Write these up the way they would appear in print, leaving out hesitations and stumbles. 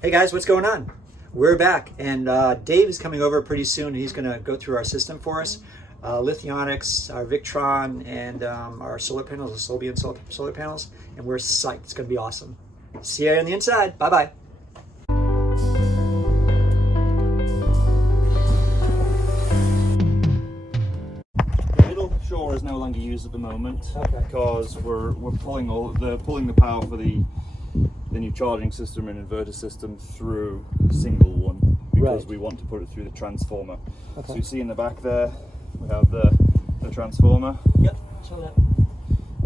Hey guys, what's going on? We're back, and Dave is coming over pretty soon, and he's going to go through our system for us. Lithionics, our Victron, and our solar panels, the Solbian solar panels, and we're psyched. It's going to be awesome. See you on the inside. Bye-bye. The middle shore is no longer used at the moment because we're pulling the power for the new charging system and inverter system through a single one because we want to put it through the transformer. So you see in the back there we have the transformer. Yep, show that.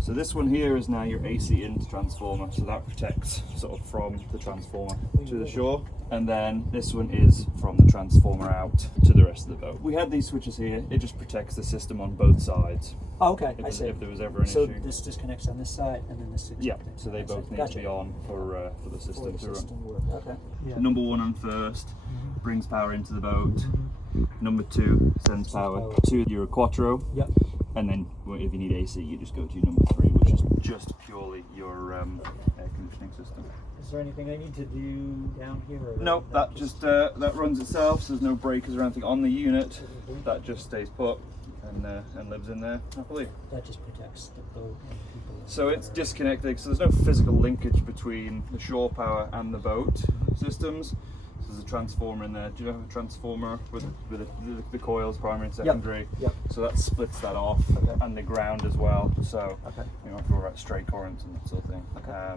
So this one here is now your AC into transformer, so that protects sort of from the transformer to the shore, and then this one is from the transformer out to the rest of the boat. We had these switches here, it just protects the system on both sides. Oh, okay, I see. If there was ever an issue. So this disconnects on this side, and then this disconnects. Yeah, so they both need to be on for the system to run. Okay. Yeah. Number one on first brings power into the boat. Number two sends power to your Quattro. Yep. And then if you need AC, you just go to your number three, which is just purely your air conditioning system. Is there anything I need to do down here? Or No, that just that runs itself. So there's no breakers or anything on the unit. That just stays put and lives in there happily. That just protects the boat and people. So it's disconnected. So there's no physical linkage between the shore power and the boat systems. There's a transformer in there. Do you have a transformer with the coils, primary and secondary? Yep. So that splits that off, and the ground as well. So you know, if you're at straight currents and that sort of thing,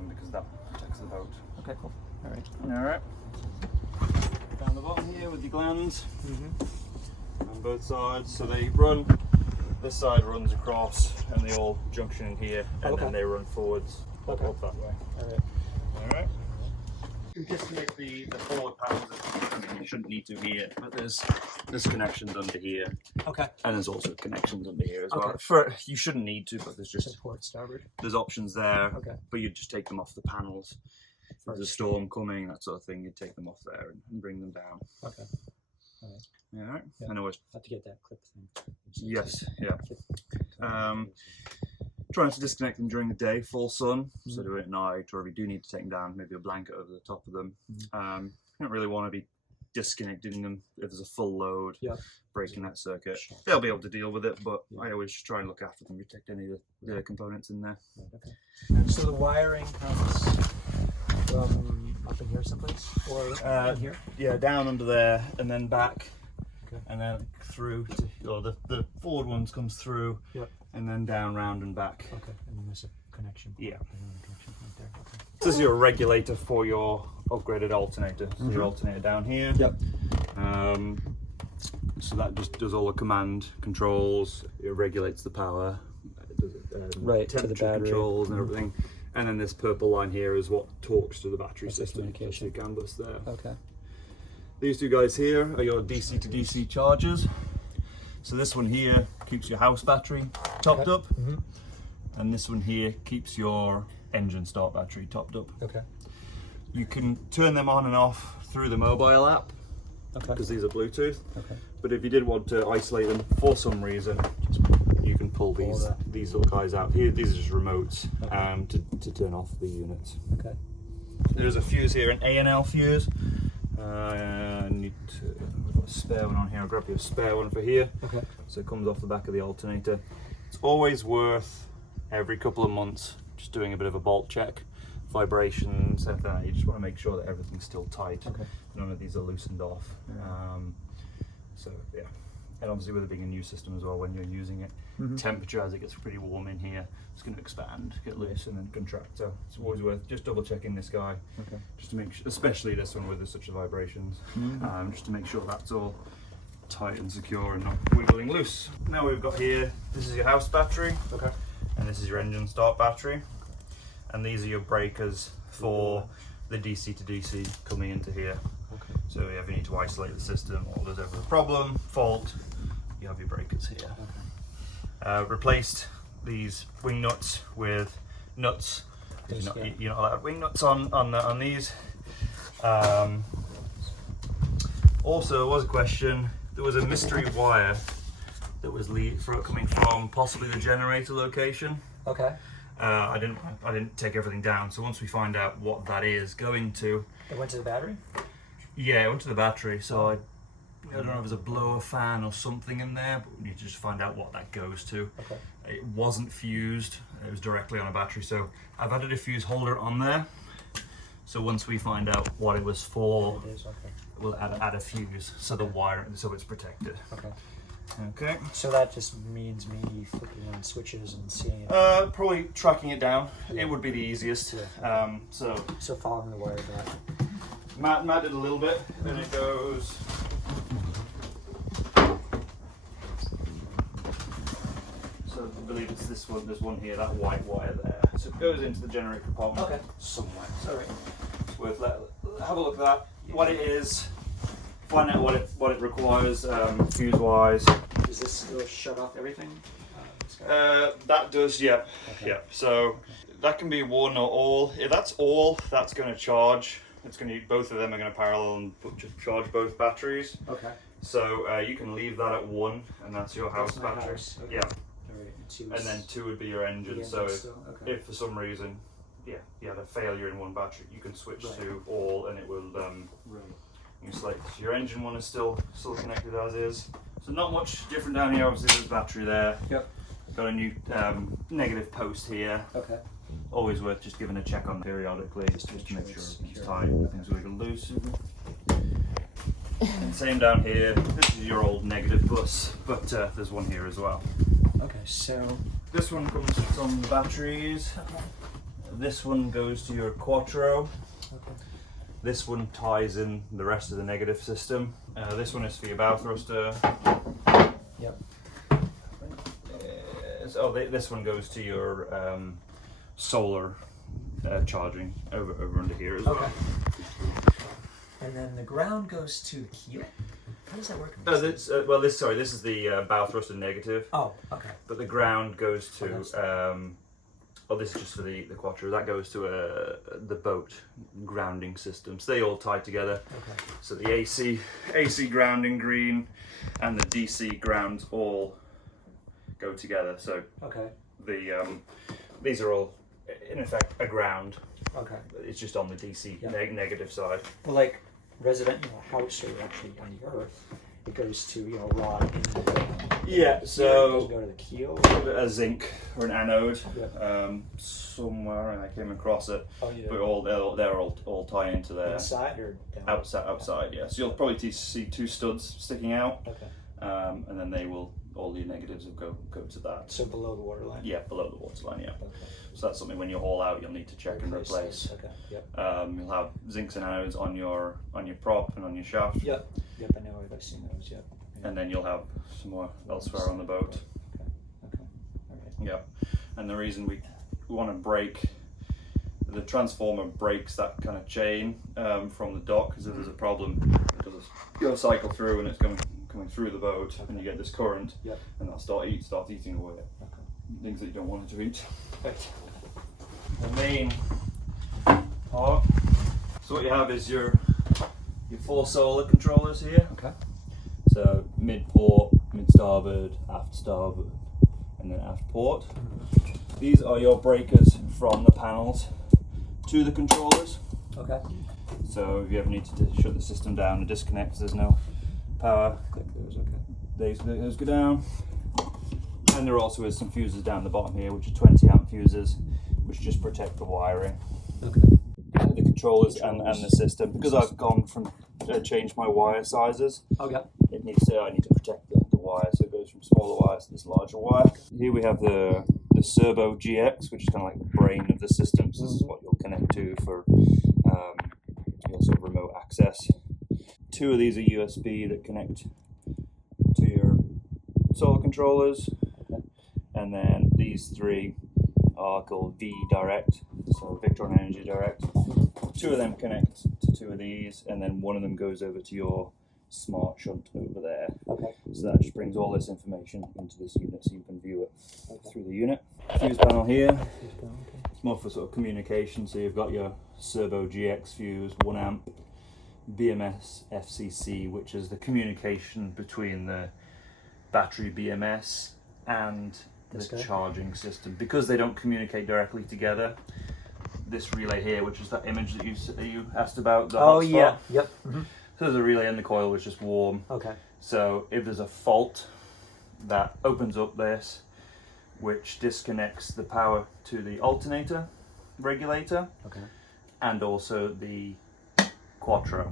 because that protects the boat. Okay, cool. All right. All right. Down the bottom here with your glands on both sides. So they run. This side runs across, and they all junction in here, and then they run forwards up that way. All right. All right. You disconnect the forward panels. I mean, you shouldn't need to here, but there's connections under here. Okay. And there's also connections under here as well. Okay. You shouldn't need to, but there's just support starboard. There's options there. Okay. But you just take them off the panels. If there's a storm coming, that sort of thing, you take them off there and bring them down. Okay. All right. All right. Yeah. I always have to get that clip thing. Yes. Yeah. Trying to disconnect them during the day, full sun, so do it at night, or if you do need to take them down, maybe a blanket over the top of them. You don't really want to be disconnecting them if there's a full load, breaking that circuit. They'll be able to deal with it, but I always just try and look after them, protect any of the components in there. And so the wiring comes from up in here someplace, or in here? Yeah, down under there, and then back, and then through to, or the forward ones comes through, and then down, round and back. Okay, and then there's a connection. Yeah. Connection right there. Okay. This is your regulator for your upgraded alternator. So your alternator down here. Yep. So that just does all the command controls. It regulates the power. It does to the battery controls and everything. And then this purple line here is what talks to the battery system. Communication. Your CAN bus there. Okay. These two guys here are your DC to DC chargers. So this one here keeps your house battery topped up, and this one here keeps your engine start battery topped up. Okay. You can turn them on and off through the mobile app, because these are Bluetooth. Okay. But if you did want to isolate them for some reason, you can pull these little guys out. Here, these are just remotes to turn off the units. Okay. There's a fuse here, an A&L fuse. I need to, I've got a spare one on here. I'll grab you a spare one for here. Okay. So it comes off the back of the alternator. It's always worth every couple of months just doing a bit of a bolt check, vibrations, anything like that. You just want to make sure that everything's still tight. Okay. None of these are loosened off. So yeah, and obviously with it being a new system as well, when you're using it, temperature as it gets pretty warm in here, it's going to expand, get loose, and then contract. So it's always worth just double checking this guy, just to make sure, especially this one with such vibrations, just to make sure that's all tight and secure and not wiggling loose. Now we've got here, this is your house battery, and this is your engine start battery, and these are your breakers for the DC to DC coming into here. So if you need to isolate the system, or there's ever a problem, fault, you have your breakers here. Replaced these wing nuts with nuts. You're not allowed wing nuts on these. Also, there was a question. There was a mystery wire that was coming from possibly the generator location. Okay. I didn't take everything down. So once we find out what that is going to, It went to the battery? yeah, it went to the battery. So I don't know if there's a blower fan or something in there, but we need to just find out what that goes to. Okay. It wasn't fused, it was directly on a battery. So I've added a fuse holder on there. So once we find out what it was for, It is, okay. we'll add a fuse so the wire, so it's protected. Okay. Okay. So that just means me flicking on switches and seeing it. Probably tracking it down. Yeah. It would be the easiest. Yeah. So Following the wire back. Matt did a little bit, and it goes. So I believe it's this one. There's one here, that white wire there. So it goes into the generator compartment somewhere. All right. It's worth have a look at that. What it is. Find out what it requires fuse wise. Does this still shut off everything? That does, yeah. Okay. Yeah. So that can be one or all. If that's all, that's going to charge. It's going to both of them are going to parallel and charge both batteries. Okay. So you can leave that at 1, and that's your house That's my battery. house, okay. Yeah. All right. And then 2 would be your engine. So okay. if for some reason, you had a failure in one battery, you can switch Right. to all, and it will. Right. You select your engine one is still connected as is. So not much different down here. Obviously there's battery there. Yep. Got a new negative post here. Okay. Always worth just giving a check on periodically, just to make sure it's it's secure. tight, nothing's wiggle loose. And same down here. This is your old negative bus, but there's one here as well. Okay. So. This one comes from the batteries. Okay. This one goes to your Quattro. Okay. This one ties in the rest of the negative system. This one is for your bow thruster. Yep. This one goes to your solar charging over under here as well. Okay. And then the ground goes to the keel. How does that work? This is the bow thruster negative. Oh, okay. But the ground goes Oh, to. This is just for the Quattro. That goes to the boat grounding system. So they all tie together. Okay. So the AC grounding green and the DC grounds all go together. So Okay. these are all in effect a ground. Okay. It's just on the DC Yeah. negative side. Well, like resident, house or actually on the earth, it goes to rod in the ground. Yeah. It So doesn't go to the keel. a zinc or an anode Yeah. somewhere, and I came across it. Oh, yeah. But they're all tie into there. Inside or down? Outside, yeah. So you'll probably see 2 studs sticking out, Okay. and then all the negatives will go to that. So below the waterline. Yeah, below the waterline, yeah. Okay. So that's something when you haul out, you'll need to check and replace. those. Okay. Yep. You'll have zincs and anodes on your prop and on your shaft, Yep. I know. I've seen those. Yep. Yeah. and then you'll have some more elsewhere on the boat. Okay. All right. Yeah, and the reason we want to break the transformer breaks that kind of chain from the dock, because if there's a problem, it does go cycle through and it's coming through the boat, and you get this current, Yep. and that starts eating away at Okay. things that you don't want it to eat. Right. The main part. So what you have is your 4 solar controllers here. Okay. So mid port, mid starboard, aft starboard, and then aft port. These are your breakers from the panels to the controllers. Okay. So if you ever need to shut the system down and disconnect, there's no power, Click those. Okay. those go down. And there also is some fuses down the bottom here, which are 20 amp fuses, which just protect the wiring, Okay. the controllers and the system. Because I've gone from changed my wire sizes, Okay. I need to protect the wire, so it goes from smaller wires to this larger wire. Here we have the Servo GX, which is kind of like the brain of the system. So this is what you'll connect to for your sort of remote access. 2 of these are USB that connect to your solar controllers, and then these 3 are called V Direct, so Victron Energy Direct. 2 of them connect to 2 of these, and then one of them goes over to your smart shunt over there. Okay. So that just brings all this information into this unit, so you can view it through the unit. Fuse panel here. It's more for sort of communication. So you've got your Servo GX fuse, 1 amp, BMS FCC, which is the communication between the battery BMS and this Okay. charging system. Because they don't communicate directly together, this relay here, which is that image that you asked about, the Oh hotspot. yeah. Yep. Mm-hmm. So there's a relay in the coil which is warm. Okay. So if there's a fault, that opens up this, which disconnects the power to the alternator regulator, Okay. and also the quattro.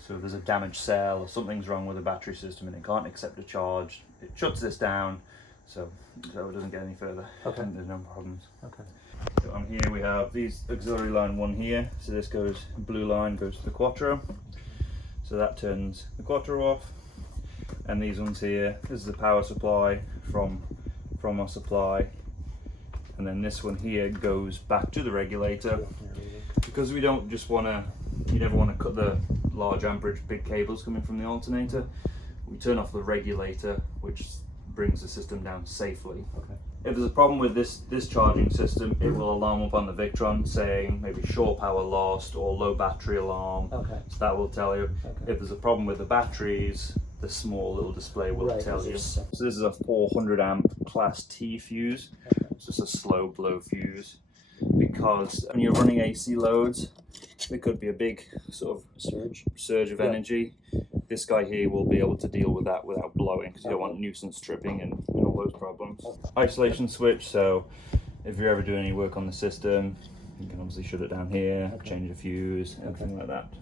So if there's a damaged cell or something's wrong with the battery system and it can't accept a charge, it shuts this down, so it doesn't get any further. Okay. And there's no problems. Okay. So on here we have these auxiliary line 1 here. So this goes, blue line goes to the quattro. So that turns the quattro off. And these ones here, this is the power supply from our supply. And then this one here goes back to the regulator, because we don't just want to, you never want to cut the large amperage big cables coming from the alternator. We turn off the regulator, which brings the system down safely. Okay. If there's a problem with this charging system, it will alarm up on the Victron saying maybe short power lost or low battery alarm. Okay. So that will tell you. Okay. If there's a problem with the batteries, the small little display will tell you. So this is a 400 amp class T fuse. Okay. It's just a slow blow fuse, because when you're running AC loads, there could be a big sort of surge of energy. This guy here will be able to deal with that without blowing, because you don't want nuisance tripping and all those problems. Isolation switch, so if you're ever doing any work on the system, you can obviously shut it down here, change the fuse, everything like that.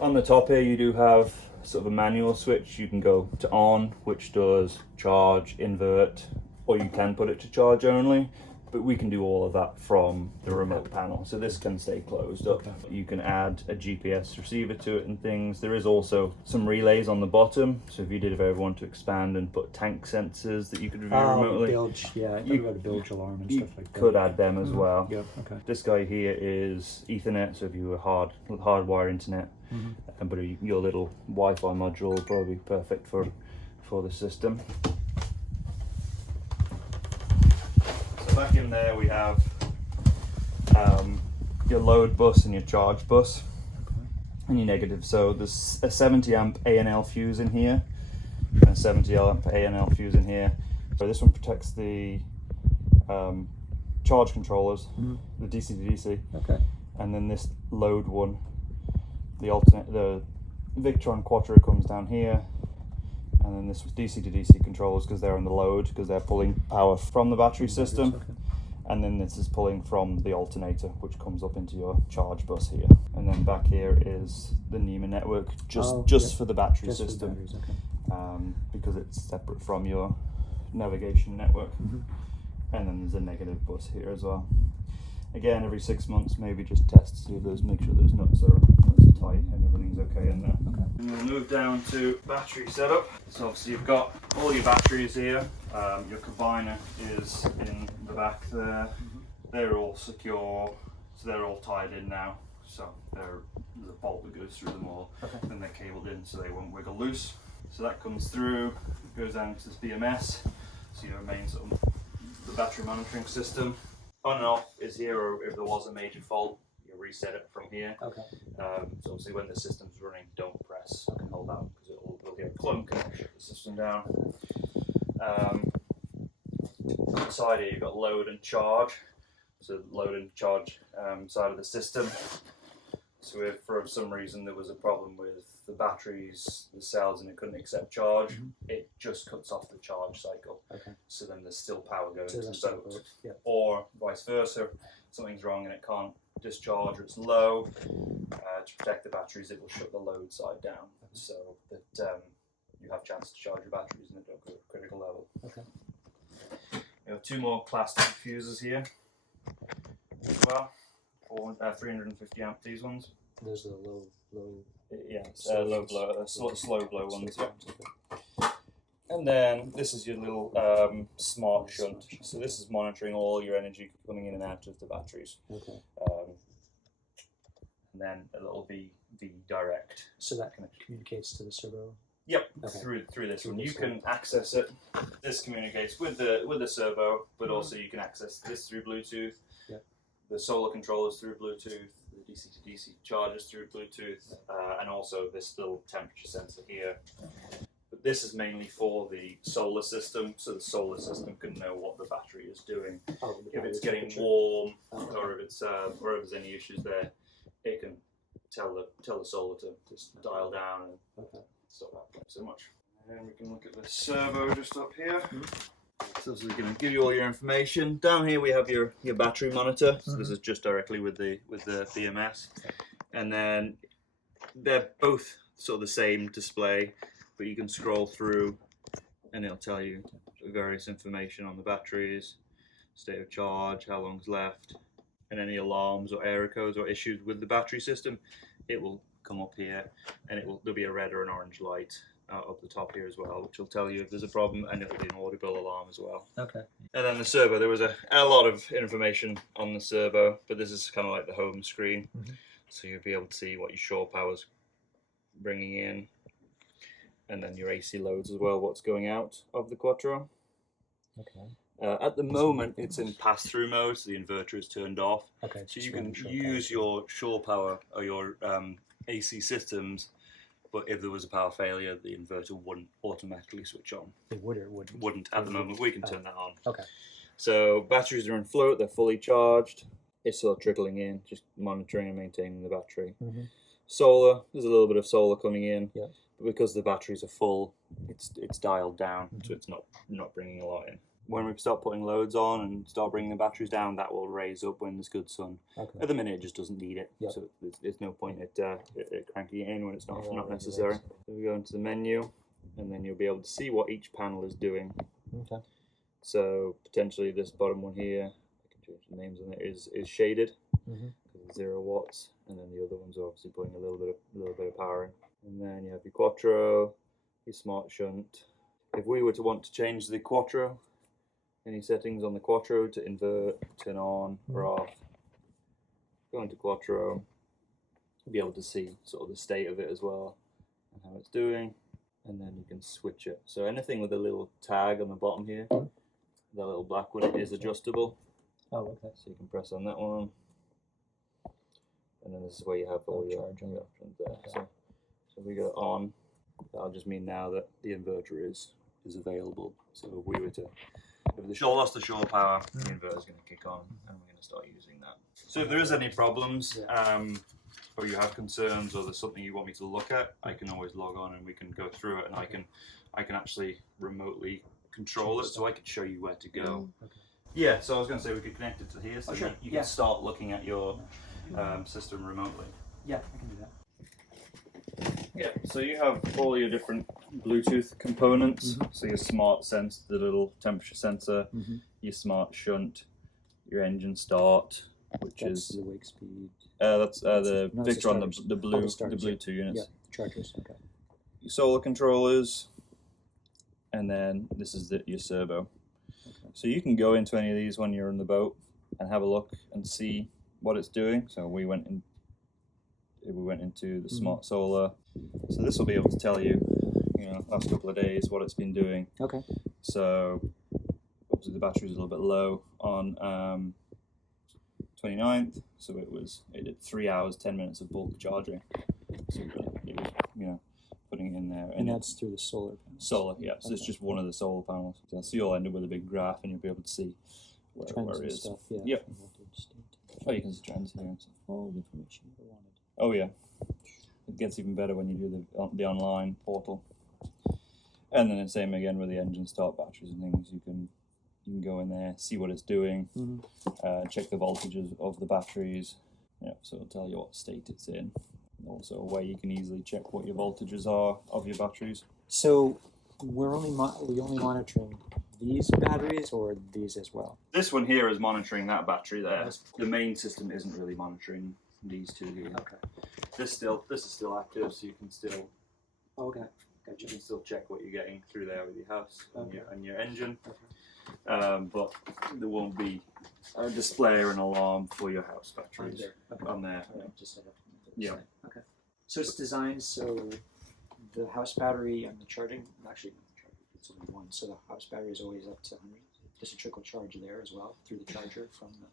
On the top here you do have sort of a manual switch. You can go to on, which does charge, invert, or you can put it to charge only. But we can do all of that from the remote panel, so this can stay closed up. You can add a GPS receiver to it and things. There is also some relays on the bottom, so if you did ever want to expand and put tank sensors that you could review remotely, bilge, yeah, you got a bilge alarm and you stuff like that. could add them as well. Yeah, okay. This guy here is Ethernet, so if you were hardwire internet, but your little Wi-Fi module will probably be perfect for the system. Back in there we have your load bus and your charge bus, and your negative. So there's a 70 amp A&L fuse in here and a 70 amp A&L fuse in here. So this one protects the charge controllers, the DC to DC. Okay. And then this load one, the Victron Quattro comes down here. And then this was DC to DC controllers, because they're on the load, because they're pulling power from the battery system. Okay. And then this is pulling from the alternator, which comes up into your charge bus here. And then back here is the NEMA network, just for the battery system, for the batteries, because it's separate from your navigation network. And then there's a negative bus here as well. Again, every 6 months, maybe just test to see if make sure those nuts are tight and everything's okay in there. Okay. And we'll move down to battery setup. So obviously you've got all your batteries here. Your combiner is in the back there. They're all secure, so they're all tied in now. So there's a bolt that goes through them all. Okay. Then they're cabled in so they won't wiggle loose. So that comes through, goes down to this BMS. So your main sort of the battery monitoring system. On and off is here, or if there was a major fault, you reset it from here. Okay. So obviously when the system's running, don't press and hold out, because it'll hear a clunk and shut the system down. On the side here you've got load and charge. So load and charge side of the system. So if for some reason there was a problem with the batteries, the cells, and it couldn't accept charge, it just cuts off the charge cycle. Okay. So then there's still power going to the boat. Yeah. Or vice versa, something's wrong and it can't discharge, or it's low. To protect the batteries, it will shut the load side down, so that you have a chance to charge your batteries and they don't go to critical level. Okay. We have 2 more class 2 fuses here as well. 350 amp, these ones. Those are the low. Yeah, low blow, slow blow ones. Yeah. And then this is your little smart shunt. So this is monitoring all your energy coming in and out of the batteries. Okay. And then a little V direct. So that kind of communicates to the servo. Yep, okay. through this one. You can access it. This communicates with the servo, but also you can access this through Bluetooth. Yep. The solar controllers through Bluetooth. The DC to DC chargers through Bluetooth, and also this little temperature sensor here. But this is mainly for the solar system, so the solar system can know what the battery is doing. Oh, If it's getting warm, or if it's or if there's any issues there, it can tell the solar to just dial down and stop that so much. And we can look at the servo just up here. So this is going to give you all your information. Down here we have your battery monitor. So this is just directly with the BMS, and then they're both sort of the same display, but you can scroll through and it'll tell you various information on the batteries, state of charge, how long's left, and any alarms or error codes or issues with the battery system. It will come up here, and there'll be a red or an orange light up the top here as well, which will tell you if there's a problem, and it'll be an audible alarm as well. Okay. And then the servo, there was a lot of information on the servo, but this is kind of like the home screen, so you'll be able to see what your shore power's bringing in, and then your AC loads as well, what's going out of the Quattro. Okay. At the moment, it's in pass-through mode, so the inverter is turned off. Okay. So you can use your shore power or your AC systems, but if there was a power failure, the inverter wouldn't automatically switch on. It would or it wouldn't? Wouldn't at the moment. We can turn that on. Okay. So batteries are in float, they're fully charged. It's still trickling in, just monitoring and maintaining the battery. Solar, there's a little bit of solar coming in, but because the batteries are full, it's dialed down, so it's not bringing a lot in. When we start putting loads on and start bringing the batteries down, that will raise up when there's good sun. Okay. At the minute, it just doesn't need it, so there's no point at cranking it in when it's not necessary. So we go into the menu, and then you'll be able to see what each panel is doing. Okay. So potentially this bottom one here, I can change the names on it, is shaded because it's 0 watts, and then the other ones are obviously putting a little bit of power in. And then you have your Quattro, your smart shunt. If we were to want to change the Quattro, any settings on the Quattro to invert, turn on or off, go into Quattro, you'll be able to see sort of the state of it as well and how it's doing, and then you can switch it. So anything with a little tag on the bottom here, that little black one, is adjustable. Oh, okay. So you can press on that one, and then this is where you have all your options there. Okay. So if we go on, that'll just mean now that the inverter is available. So if we were to, if the shore lost the shore power, the inverter is going to kick on, and we're going to start using that. So if there is any problems, or you have concerns, or there's something you want me to look at, I can always log on and we can go through it, and I can actually remotely control it, so I could show you where to go. Yeah, so I was going to say we could connect it to here, so you can start looking at your system remotely. Yeah, I can do that. Yeah, so you have all your different Bluetooth components. So your smart sense, the little temperature sensor, your smart shunt, your engine start, which is the wake speed. That's the Victron, the blue 2 units. Yeah, chargers. Okay. Your solar controllers, and then this is your servo. Okay. So you can go into any of these when you're in the boat and have a look and see what it's doing. So we went into the smart solar. So this will be able to tell you, last couple of days what it's been doing. Okay. So obviously the battery's a little bit low on 29th, so it did 3 hours 10 minutes of bulk charging. So it was putting it in there, and that's through the solar panels. Solar, yeah. So it's just one of the solar panels. So you'll end up with a big graph, and you'll be able to see where it is. Stuff, yeah. Yep. Oh, you can see trends here. All the information you wanted. Oh yeah. It gets even better when you do the online portal. And then the same again with the engine start batteries and things. You can go in there, see what it's doing, check the voltages of the batteries. Yeah, so it'll tell you what state it's in. And also a way you can easily check what your voltages are of your batteries. So we're only monitoring these batteries, or these as well? This one here is monitoring that battery there. The main system isn't really monitoring these two here. Okay. This is still active, so you can still. Okay. Gotcha. You can still check what you're getting through there with your house and your engine. Okay. But there won't be a display or an alarm for your house batteries on there. Just set up. Yeah. Okay. So it's designed so the house battery and the charging, actually not the charger, it's only one, so the house battery is always up to 100. Just a trickle charge there as well through the charger from the.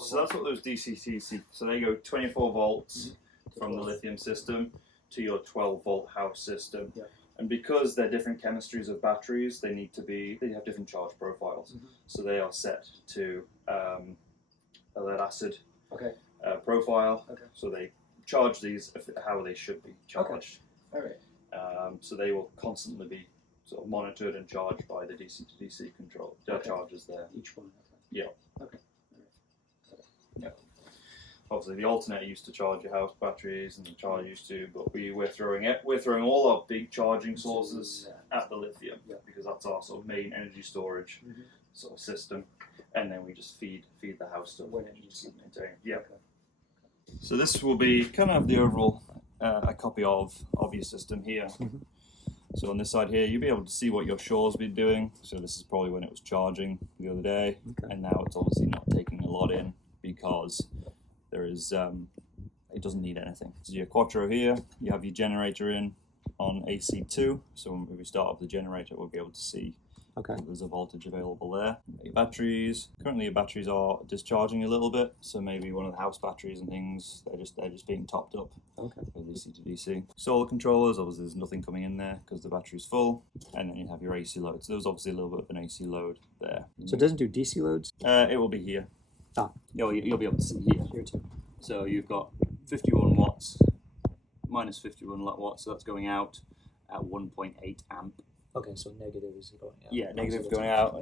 So that's what those DCCC. So they go 24 volts from the lithium system to your 12 volt house system. Yeah. And because they're different chemistries of batteries, they have different charge profiles. So they are set to a lead acid profile. So they charge these how they should be charged. All right. So they will constantly be sort of monitored and charged by the DC to DC control chargers there. Each one. Yeah. Okay. Yeah. Obviously, the alternator used to charge your house batteries, and the charger used to, but we're throwing all our big charging sources at the lithium because that's our sort of main energy storage sort of system, and then we just feed the house stuff when it needs to maintain. Yeah. So this will be kind of the overall a copy of your system here. So on this side here, you'll be able to see what your shore's been doing. So this is probably when it was charging the other day, and now it's obviously not taking a lot in because there is it doesn't need anything. So your Quattro here, you have your generator in on AC2. So when we start up the generator, we'll be able to see there's a voltage available there. Your batteries, currently your batteries are discharging a little bit. So maybe one of the house batteries and things, they're just being topped up. With DC to DC. Solar controllers, obviously there's nothing coming in there because the battery's full. And then you have your AC load. So there's obviously a little bit of an AC load there. So it doesn't do DC loads? It will be here. You'll be able to see here. Here too. So you've got 51 watts, minus 51 watts, so that's going out at 1.8 amp. Okay, so negative is going out. Yeah, negative going out,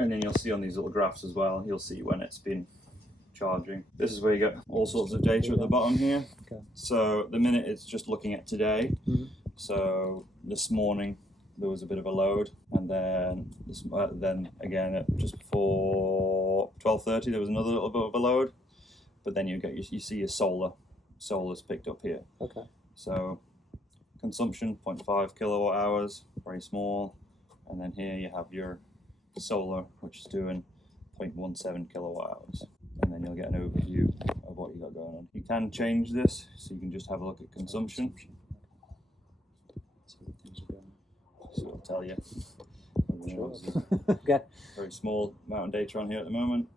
and then you'll see on these little graphs as well, you'll see when it's been charging. This is where you get all sorts of data at the bottom here. So the minute it's just looking at today, so this morning there was a bit of a load, and then again at just before 12:30 there was another little bit of a load, but then you see your solar's picked up here. So consumption 0.5 kilowatt hours, very small, and then here you have your solar, which is doing 0.17 kilowatt hours, and then you'll get an overview of what you got going on. You can change this, so you can just have a look at consumption. So it'll tell you. Very small amount of data on here at the moment,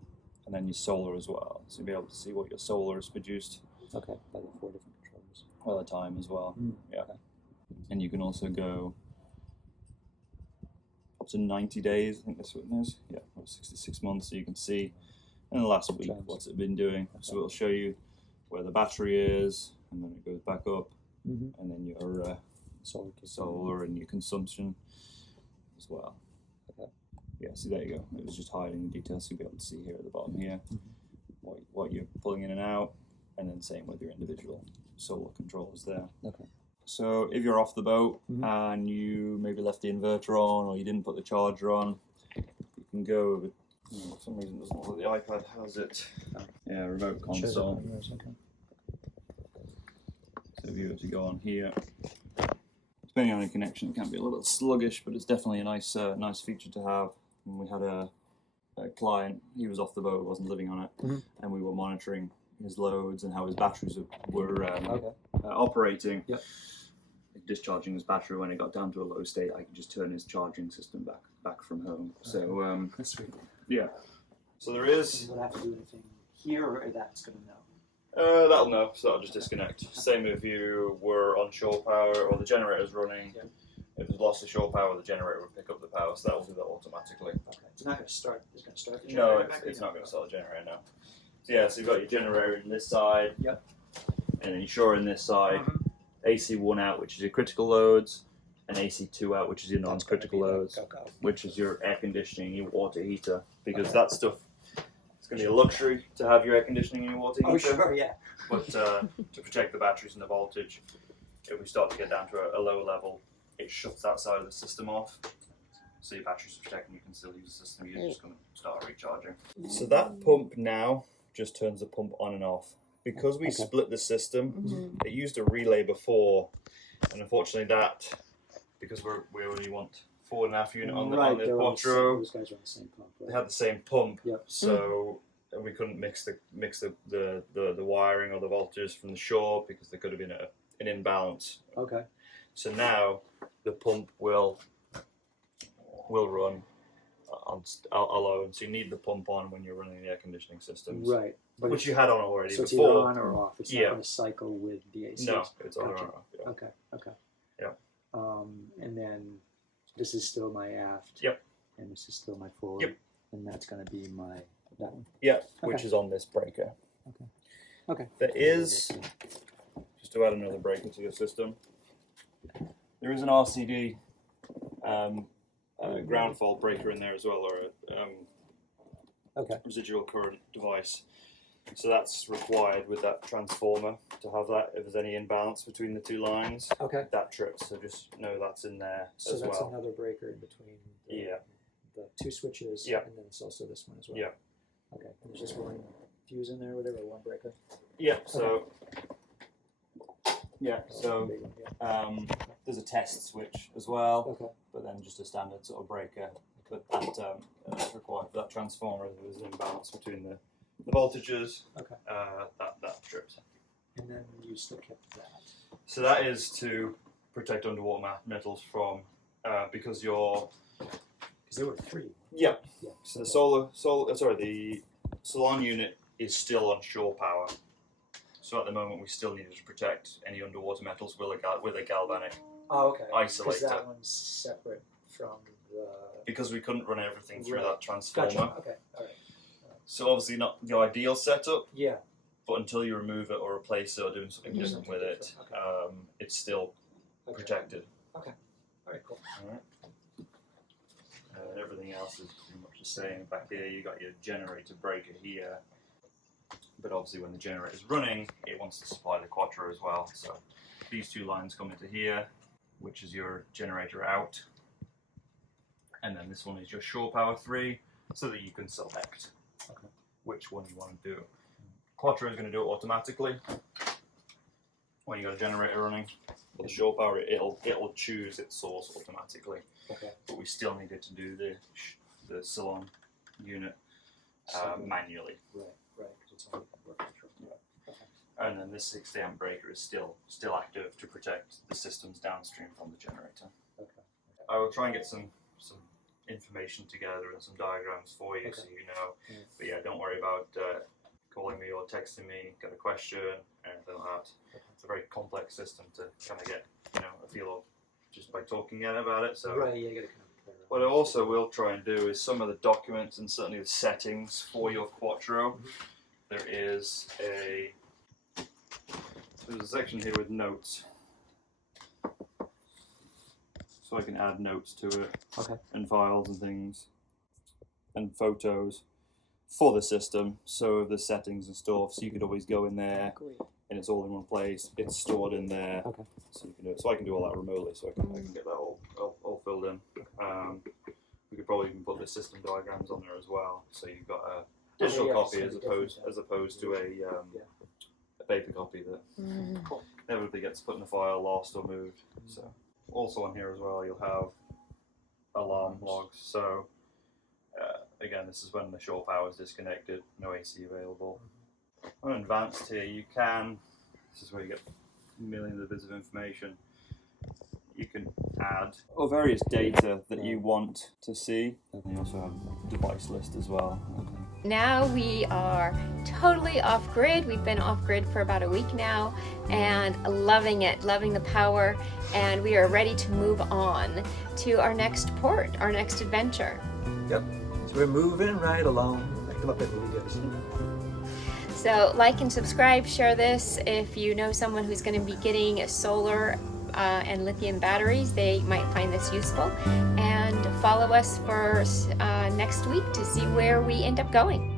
and then your solar as well, so you'll be able to see what your solar has produced. By the 4 different controllers. All the time as well. And you can also go up to 90 days, I think that's what it is. Yeah, or 66 months, so you can see in the last week what's it been doing. So it'll show you where the battery is, and then it goes back up, and then your solar and your consumption as well. Yeah, see, there you go. It was just hiding the details, so you'll be able to see here at the bottom here what you're pulling in and out, and then same with your individual solar controllers there. So if you're off the boat and you maybe left the inverter on, or you didn't put the charger on, you can go with, for some reason it doesn't look like the iPad has it. Yeah, remote console. So if you were to go on here, depending on your connection, it can be a little bit sluggish, but it's definitely a nice feature to have. And we had a client, he was off the boat, wasn't living on it, and we were monitoring his loads and how his batteries were operating. Discharging his battery when it got down to a low state, I could just turn his charging system back from home. So that's sweet. Yeah. So there is. You would have to do anything here, or that's going to know. That'll know. So that'll just disconnect. Same if you were on shore power or the generator's running. If there's loss of shore power, the generator will pick up the power. So that will do that automatically. It's not going to start. It's going to start the generator. No, it's not going to start the generator now. So yeah, so you've got your generator in this side. And then your shore in this side. AC1 out, which is your critical loads, and AC2 out, which is your non-critical loads, which is your air conditioning, your water heater, because that stuff, it's going to be a luxury to have your air conditioning and your water heater. Oh, sure, yeah. But to protect the batteries and the voltage, if we start to get down to a low level, it shuts that side of the system off. So your batteries are protected and you can still use the system, you're just going to start recharging. So that pump now just turns the pump on and off. Because we split the system, it used a relay before, and unfortunately because we only want 4.5 unit on the Quattro, those guys are on the same pump. They had the same pump, so we couldn't mix the wiring or the voltages from the shore because there could have been an imbalance. So now the pump will run alone, so you need the pump on when you're running the air conditioning systems. But which you had on already so before. it's either on or off. It's not going to cycle with the AC. No, it's on or off. And then this is still my aft. Yep. And this is still my forward. Yep. And that's going to be my that one. Yeah, which Okay. is on this breaker. Okay. Okay. There is, just to add another breaker to your system, there is an RCD ground fault breaker in there as well, or a Okay. residual current device. So that's required with that transformer to have that. If there's any imbalance between the two lines, Okay. that trips. So just know that's in there So as that's well. another breaker in between the two switches. Yeah. And then it's also this one as well. Yeah. Okay. And there's just one fuse in there, whatever, one breaker. Yeah. So yeah. That's So a big one, yeah. there's a test switch as well, Okay. but then just a standard sort of breaker. But that's required for that transformer. If there's an imbalance between the voltages. Okay. That trips. And then you still kept that. So that is to protect underwater metals from because you're Because there were three. yeah. Yeah. So the Salon unit is still on shore power. So at the moment we still needed to protect any underwater metals with a galvanic Oh, okay. isolator. Because that one's separate from the. Because we couldn't run everything through Right. that transformer. Gotcha. Okay. All right. So obviously not the ideal setup, Yeah. but until you remove it or replace it or doing something Do different something with it, different, it's still Okay. protected. All right. Cool. Alright. Everything else is pretty much the same. Back here you got your generator breaker here, but obviously when the generator is running it wants to supply the quattro as well. So these two lines come into here, which is your generator out, and then this one is your shore power 3, so that you can select which one you want to do. Quattro is going to do it automatically when you got a generator running. But the shore power, it'll choose its source automatically. Okay. But we still needed to do the Salon unit manually. Right. Because it's only work control. Yeah. Okay. And then this 60 amp breaker is still active to protect the systems downstream from the generator. Okay. I will try and get some information together and some diagrams for you, so you know. Yeah. But yeah, don't worry about calling me or texting me, got a question, anything like that. Okay. It's a very complex system to kind of get a feel of just by talking about it. So Right. Yeah. You got to kind of play around. what I also will try and do is some of the documents and certainly the settings for your Quattro. There is there's a section here with notes, so I can add notes to it, and files and things, and photos for the system. So the settings and stuff, so you could always go in there, and it's all in one place. It's stored in there, so you can do it. So I can do all that remotely, so I can get that all filled in. We could probably even put the system diagrams on there as well, so you've got a digital copy as opposed to a paper copy that inevitably gets put in a file, lost or moved. So also on here as well, you'll have alarm logs. So again, this is when the shore power is disconnected, no AC available. On advanced here, you can. This is where you get millions of bits of information. You can add various data that you want to see. And you also have a device list as well. Now we are totally off grid. We've been off grid for about a week now and loving it, loving the power, and we are ready to move on to our next port, our next adventure. Yep. So we're moving right along. I come up with videos. So like and subscribe, share this. If you know someone who's going to be getting solar and lithium batteries, they might find this useful. And follow us for next week to see where we end up going.